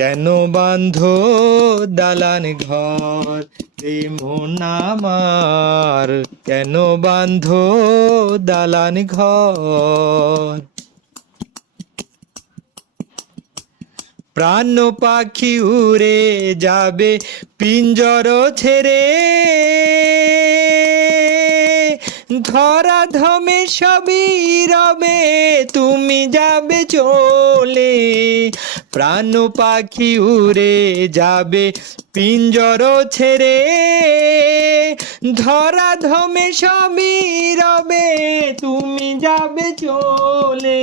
কেন বান্ধ দালান ঘর? রে মন আমার কেন বান্ধ দালান ঘর? প্রাণ পাখি উড়ে যাবে পিঞ্জর ছেড়ে। ধরা ধমে সবই রবে, তুমি যাবে চলে। প্রাণ পাখি উড়ে যাবে, পিঞ্জর ছেড়ে। ধরা ধমে সবই রবে, তুমি যাবে চলে।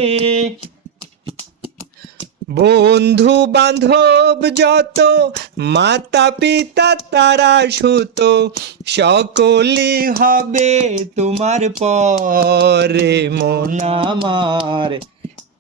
বন্ধু বান্ধব যত, মাতা পিতা তারা সুত, সকলই হবে তোমার পরে মন আমার।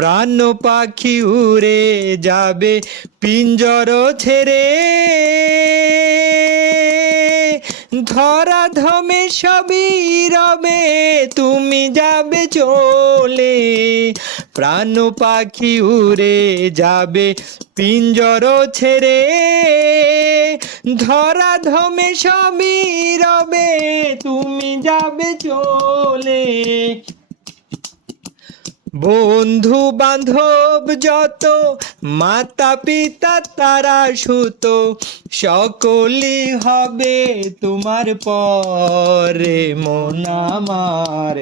প্রাণ পাখি উড়ে যাবে, পিঞ্জর ছেড়ে। ধরা ধমে সবই রবে, তুমি যাবে চলে। প্রাণ পাখি উড়ে যাবে, পিঞ্জর ছেড়ে। ধরা ধমে সবই রবে, তুমি যাবে চলে। বন্ধু বান্ধব যত মাতা পিতা তারা সুত সকলি হবে তোমার পরে মন আমার।